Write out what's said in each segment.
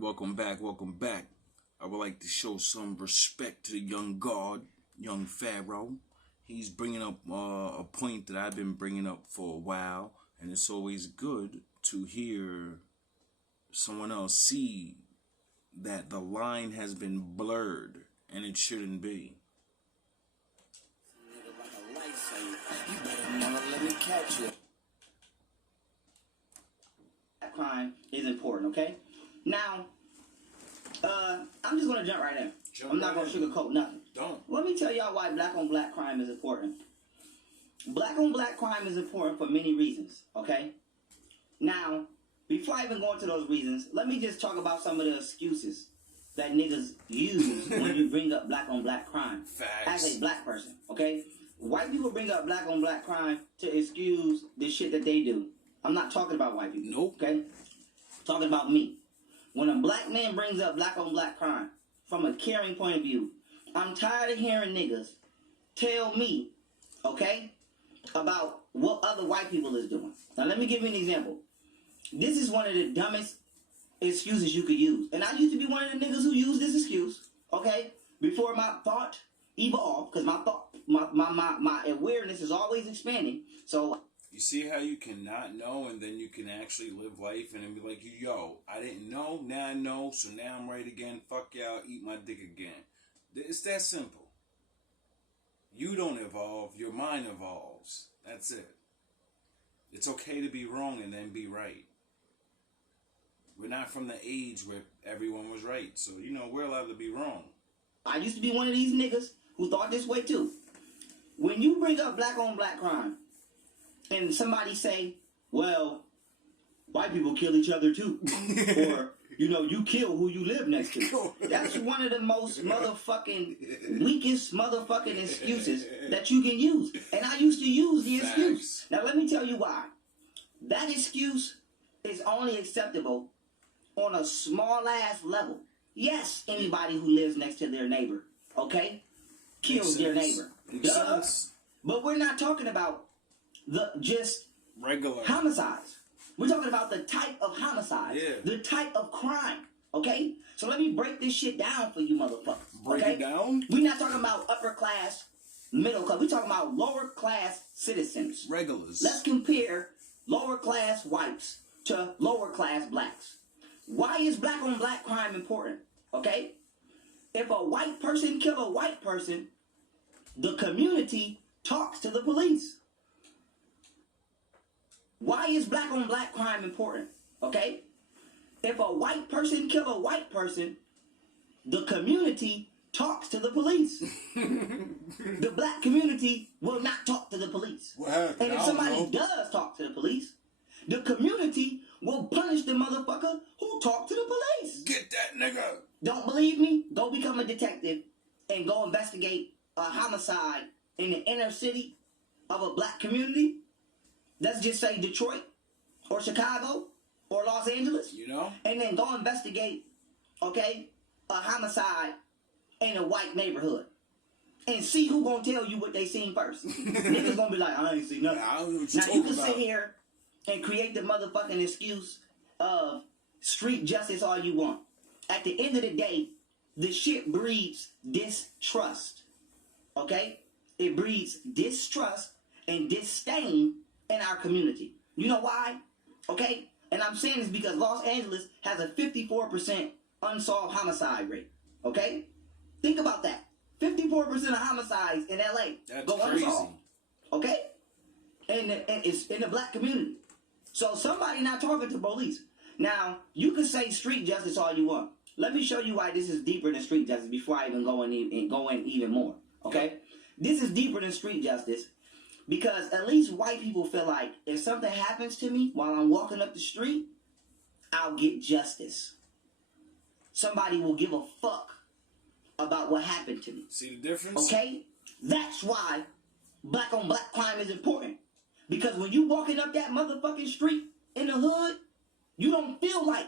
Welcome back, welcome back. I would like to show some respect to the young God, young Pharaoh. He's bringing up a point that I've been bringing up for a while, and it's always good to hear someone else see that the line has been blurred, and it shouldn't be. Crime is important, okay? Now, I'm just gonna jump right in. I'm not gonna sugarcoat nothing. Don't. Let me tell y'all why black on black crime is important. Black on black crime is important for many reasons, okay? Now, before I even go into those reasons, let me just talk about some of the excuses that niggas use when you bring up black on black crime. Facts. As a black person, okay? White people bring up black on black crime to excuse the shit that they do. I'm not talking about white people. Nope. Okay? I'm talking about me. When a black man brings up black on black crime from a caring point of view, I'm tired of hearing niggas tell me, okay, about what other white people is doing. Now let me give you an example. This is one of the dumbest excuses you could use. And I used to be one of the niggas who used this excuse, okay, before my thought evolved, because my awareness is always expanding. So you see how you cannot know, and then you can actually live life and then be like, yo, I didn't know, now I know, so now I'm right again. Fuck y'all, eat my dick again. It's that simple. You don't evolve, your mind evolves. That's it. It's okay to be wrong and then be right. We're not from the age where everyone was right, so, we're allowed to be wrong. I used to be one of these niggas who thought this way too. When you bring up black on black crime, and somebody say, well, white people kill each other too. Or, you kill who you live next to. That's one of the most motherfucking weakest motherfucking excuses that you can use. And I used to use the excuse. Now let me tell you why. That excuse is only acceptable on a small ass level. Yes, anybody who lives next to their neighbor, okay, kills their neighbor. Duh. But we're not talking about the just regular homicides. We're talking about the type of homicide, the type of crime. Okay, so let me break this shit down for you, motherfuckers. Break it down. We're not talking about upper class, middle class. We're talking about lower class citizens, regulars. Let's compare lower class whites to lower class blacks. Why is black on black crime important? Okay, if a white person kill a white person, the community talks to the police. Why is black on black crime important? Okay? If a white person kill a white person, the community talks to the police. The black community will not talk to the police. And if somebody does talk to the police, the community will punish the motherfucker who talked to the police. Get that nigga. Don't believe me? Go become a detective and go investigate a homicide in the inner city of a black community. Let's just say Detroit or Chicago or Los Angeles. And then go investigate, okay, a homicide in a white neighborhood. And see who gonna tell you what they seen first. Niggas gonna be like, I ain't seen nothing. Now you can sit here and create the motherfucking excuse of street justice all you want. At the end of the day, the shit breeds distrust. Okay? It breeds distrust and disdain in our community. You know why? Okay? And I'm saying this because Los Angeles has a 54% unsolved homicide rate. Okay? Think about that. 54% of homicides in LA go unsolved. Okay? And it's in the black community. So somebody not talking to police. Now, you can say street justice all you want. Let me show you why this is deeper than street justice before I even go in even more. Okay? This is deeper than street justice. Because at least white people feel like if something happens to me while I'm walking up the street, I'll get justice. Somebody will give a fuck about what happened to me. See the difference? Okay? That's why black on black crime is important. Because when you walking up that motherfucking street in the hood, you don't feel like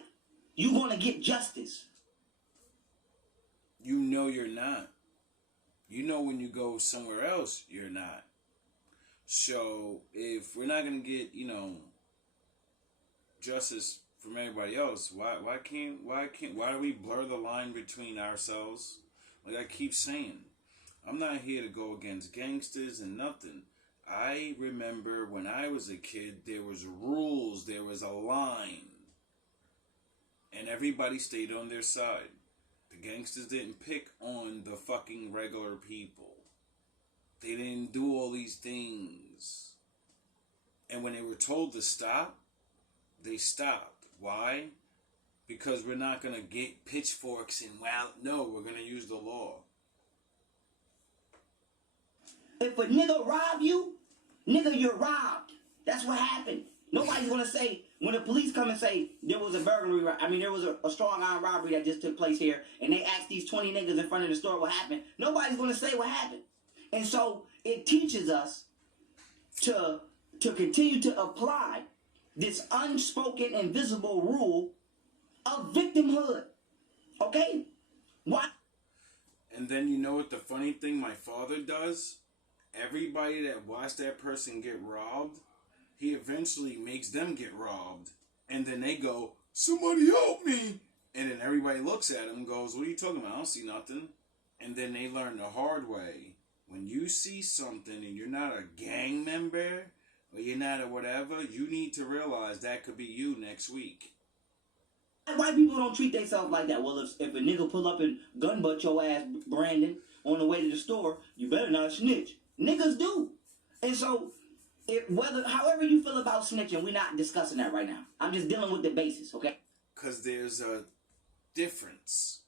you're going to get justice. You know you're not. You know when you go somewhere else, you're not. So, if we're not going to get, justice from everybody else. Why do we blur the line between ourselves? Like I keep saying, I'm not here to go against gangsters and nothing. I remember when I was a kid, there was rules, there was a line, and everybody stayed on their side. The gangsters didn't pick on the fucking regular people. They didn't do all these things. And when they were told to stop, they stopped. Why? Because we're not going to get pitchforks and, well, no, we're going to use the law. If a nigga rob you, nigga, you're robbed. That's what happened. Nobody's going to say, when the police come and say, there was a burglary, there was a strong arm robbery that just took place here, and they asked these 20 niggas in front of the store what happened, nobody's going to say what happened. And so it teaches us to continue to apply this unspoken, invisible rule of victimhood. Okay? Why? And then you know what the funny thing my father does? Everybody that watched that person get robbed, he eventually makes them get robbed. And then they go, somebody help me. And then everybody looks at him and goes, what are you talking about? I don't see nothing. And then they learn the hard way. When you see something and you're not a gang member, or you're not a whatever, you need to realize that could be you next week. Why people don't treat themselves like that? Well, if a nigga pull up and gun butt your ass, Brandon, on the way to the store, you better not snitch. Niggas do. And so, however you feel about snitching, we're not discussing that right now. I'm just dealing with the basis, okay? Because there's a difference.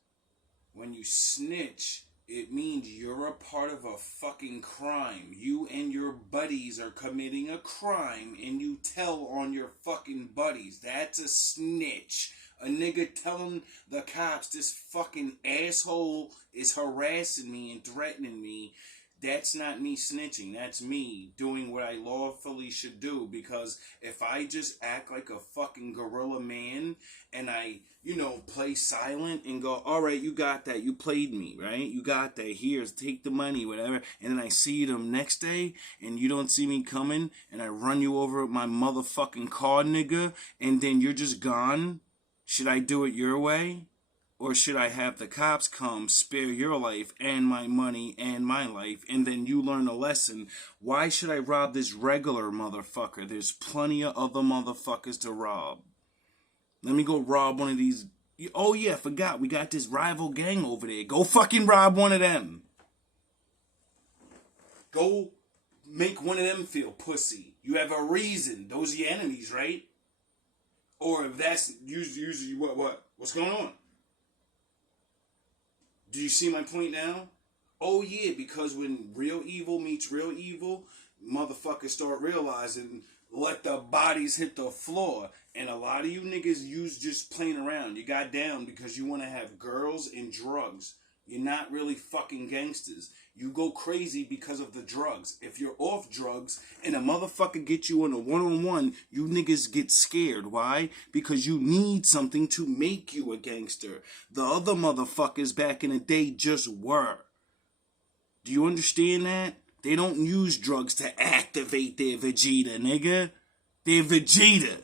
When you snitch, it means you're a part of a fucking crime. You and your buddies are committing a crime and you tell on your fucking buddies. That's a snitch. A nigga telling the cops this fucking asshole is harassing me and threatening me. That's not me snitching. That's me doing what I lawfully should do. Because if I just act like a fucking gorilla man and I, play silent and go, all right, you got that. You played me, right? You got that. Here, take the money, whatever. And then I see them next day and you don't see me coming and I run you over with my motherfucking car, nigga, and then you're just gone. Should I do it your way? Or should I have the cops come, spare your life and my money and my life, and then you learn a lesson? Why should I rob this regular motherfucker? There's plenty of other motherfuckers to rob. Let me go rob one of these. Oh yeah, forgot. We got this rival gang over there. Go fucking rob one of them. Go make one of them feel pussy. You have a reason. Those are your enemies, right? Or if that's usually what? What's going on? Do you see my point now? Oh yeah, because when real evil meets real evil, motherfuckers start realizing, let the bodies hit the floor. And a lot of you niggas use just playing around. You got down because you want to have girls and drugs. You're not really fucking gangsters. You go crazy because of the drugs. If you're off drugs and a motherfucker gets you on a one-on-one, you niggas get scared. Why? Because you need something to make you a gangster. The other motherfuckers back in the day just were. Do you understand that? They don't use drugs to activate their Vegeta, nigga. They're Vegeta.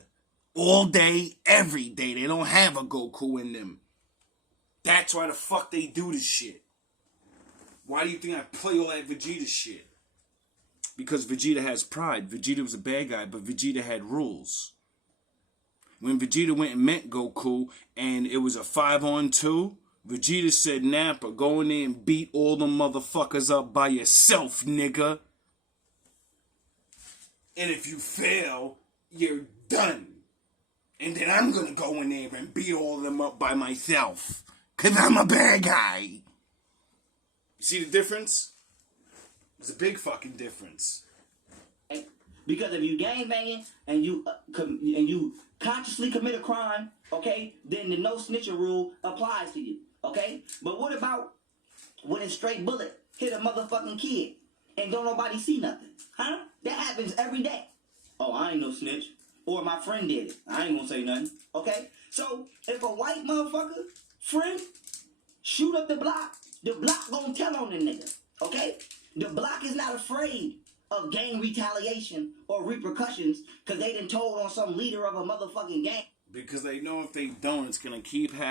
All day, every day. They don't have a Goku in them. That's why the fuck they do this shit. Why do you think I play all that Vegeta shit? Because Vegeta has pride. Vegeta was a bad guy, but Vegeta had rules. When Vegeta went and met Goku, and it was a 5-on-2, Vegeta said, Nappa, go in there and beat all them motherfuckers up by yourself, nigga. And if you fail, you're done. And then I'm gonna go in there and beat all of them up by myself. Because I'm a bad guy. You see the difference? There's a big fucking difference. Because if you gangbanging and you consciously commit a crime, okay, then the no snitching rule applies to you, okay? But what about when a straight bullet hit a motherfucking kid and don't nobody see nothing? Huh? That happens every day. Oh, I ain't no snitch. Or my friend did it. I ain't gonna say nothing, okay? So, if a white motherfucker friend shoot up the block gonna tell on the nigga, okay? The block is not afraid of gang retaliation or repercussions because they done told on some leader of a motherfucking gang. Because they know if they don't, it's going to keep happening.